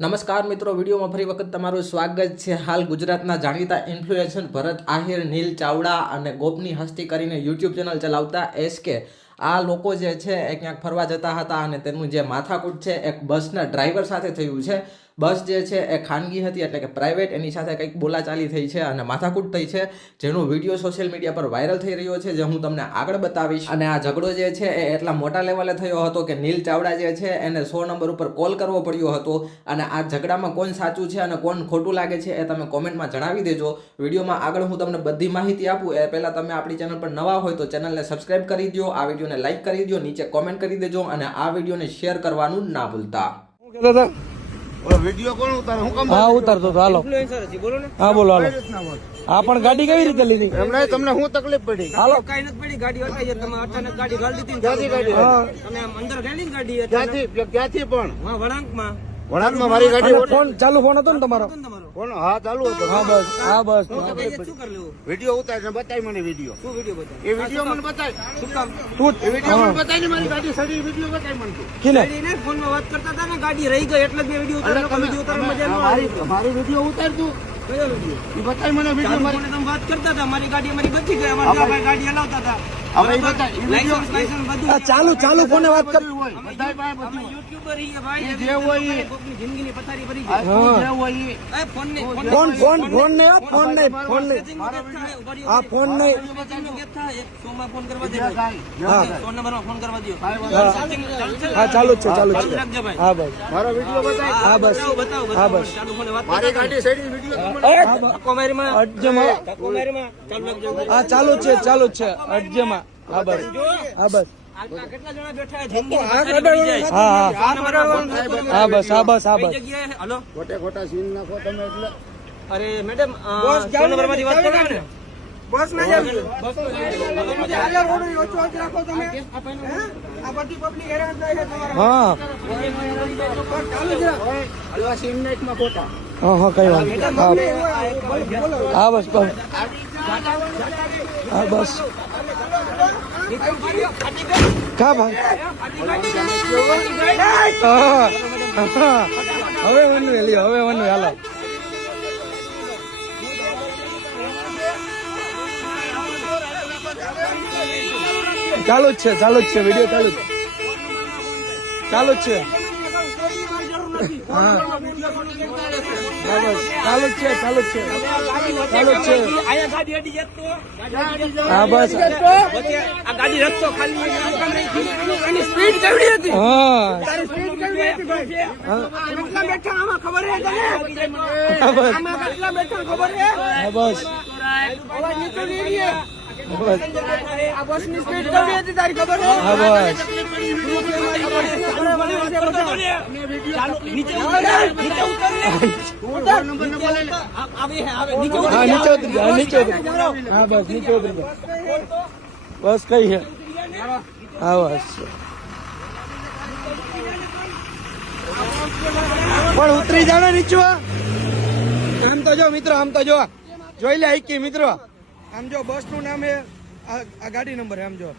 નમસ્કાર મિત્રો, વિડીયોમાં ફરી વખત તમારું સ્વાગત છે। હાલ ગુજરાતના જાણીતા ઇન્ફ્લુએન્સર ભરત આહિર, નીલ ચાવડા અને ગોપની હસ્તી કરીને યુટ્યુબ ચેનલ ચલાવતા SK આ લોકો જે છે એ ક્યાંક ફરવા જતા હતા અને તેનું જે માથાકૂટ છે એક બસના ડ્રાઈવર સાથે થયું છે। બસ જે છે એ ખાનગી હતી એટલે કે પ્રાઇવેટ, એની સાથે કંઈક બોલાચાલી થઈ છે અને માથાકૂટ થઈ છે, જેનો વિડીયો સોશિયલ મીડિયા પર વાયરલ થઈ રહ્યો છે, જે હું તમને આગળ બતાવીશ। અને આ ઝઘડો જે છે એ એટલા મોટા લેવલે થયો હતો કે નીલ ચાવડા જે છે એને 100 નંબર ઉપર કોલ કરવો પડ્યો હતો। અને આ ઝઘડામાં કોણ સાચું છે અને કોણ ખોટું લાગે છે એ તમે કોમેન્ટમાં જણાવી દેજો। વિડીયોમાં આગળ હું તમને બધી માહિતી આપું એ પહેલાં તમે આપણી ચેનલ પર નવા હોય તો ચેનલને સબસ્ક્રાઇબ કરી દો, આ વિડીયોને લાઇક કરી દો, નીચે કોમેન્ટ કરી દેજો અને આ વિડીયોને શેર કરવાનું ના ભૂલતા। વિડિયો કોણ ઉતારે? હું કામ? હા ઉતારતો તો, હાલો ઇન્ફ્લુએન્સર છે, બોલો ને। હા બોલો, હાલો। હા પણ ગાડી કેવી રીતે લીધી? એમને તમને શું તકલીફ પડી? હાલો, કઈ નથી પડી, ગાડી હટાઈ છે, તમે અચાનક ગાડી ગાડી દીધી ક્યાંથી ગાડી? તમે આમ અંદર ગયેલી ને ગાડી ક્યાંથી પણ? હા વળાંકમાં વળાંકમાં મારી ગાડી અને ફોન ચાલુ ફોન હતો ને તમારો? કોણ? હા ચાલુ હતો। હા બસ, હા બસ। શું કરી લેવું? વિડિયો ઉતાર ને બતાય મને વિડિયો। શું વિડીયો બતાવ? એ વિડિયો મને બતાય। શું કામ? તું એ વિડિયો મને બતાય ને મારી ગાડી સડી વિડિયો બતાય મને તું। કિને ગાડીને ફોનમાં વાત કરતા હતા ને, ગાડી રહી ગઈ એટલે જ મેં વિડીયો ઉતાર્યો। વિડીયો ઉતારવા મજા ન આવી। મારી વિડિયો ઉતાર તું। કયો વિડીયો? એ બતાય મને વિડિયો મારી। તમે વાત કરતા હતા, મારી ગાડી અમારી બચી ગઈ, અમારા ભાઈ ગાડી હલાવતા હતા। હવે એ બતાય એ વિડિયો લાયસન્સ બધું આ ચાલુ ચાલુ ફોને વાત કર। હોય બતાય ભાઈ અમે બધું યુટ્યુબર છીએ ભાઈ, જે હોય એ। કોકની જિંદગીની પથારી ભરી આ છે। તું જે હોય એ। એ ફોન ને ફોન ફોન ફોન નહીં, ફોન નહીં, ફોન નહીં, હા ફોન નહીં। ફોન કરવા દે, હા 100 નંબરમાં ફોન કરવા દો। હા ચાલુ જ છે, ચાલુ જ છે। રાખજો ભાઈ। હા બસ, મારો વિડિયો બતાય। હા બસ, બતાવો હા બતાવો, બસ। ચાલુ ફોને વાત મારી ગાડી સડી વિડિયો કોમેરીમાં અડજમાં, કોમેરીમાં ચાલુ રાખજો। હા ચાલુ જ છે, ચાલુ જ છે, અડજમાં। હા બસ, હા બસ, કેટલા જણા બેઠા છે? જિંદગીની પથારી ભરી જાય। હા હા આ નંબરમાં ફોન કરો, હા બસ, હા બસ, હા કઈ બસ। જગ્યાએ? હલો, ખોટા સીન નાખો તમે એટલે। અરે મેડમ 100 નંબરમાંથી વાત કરો ને। બસ ના જાવ, બસ રાખો તમે। આ બધી પબ્લિક હેરાન થાય છે તમારા। હા હલવા સીન નાખમાં ખોટા। હા હા કઈ વાત નહીં। હા હા બસ બસ, હા બસ। કા ભાઈ? હા, હા, હવે વનુ લ્યો, હવે વનુ હાલો। ચાલુ જ છે, ચાલુ જ છે, વિડીયો ચાલુ જ, ચાલુ જ છે। હા હા બસ, ચાલુ જ છે, ચાલુ જ છે, ચાલુ જ છે। આયા ગાડી અડી જતો, હા બસ, આ ગાડી રસ્તો ખાલી એની સ્પીડ કેવડી હતી? હા તારી સ્પીડ કેવડી હતી ભાઈ? કેટલા બેઠા આમાં ખબર છે તને? હા બસ, આમાં કેટલા બેઠા ખબર છે? હા બસ, અવાજ નીચો નહીં રહે। બસ, આ બસની સ્પીડ કેવડી હતી તારી ખબર છે? હા બસ, નીચે ઉતર, નીચે ઉતર રે। આવે આવે નીચે ઉતર। હા નીચે ઉતરી જા, નીચે ઉતરી જા। હા બસ, નીચે ઉતરી જા, બસ કઈ છે। હા બસ, પણ ઉતરી જાવ ને નીચે। આમ તો જો મિત્રો, આમ તો જો જોઈ લે, આઈ મિત્રો, આમ જો બસ નું નામ હે, આ ગાડી નંબર આમ જો।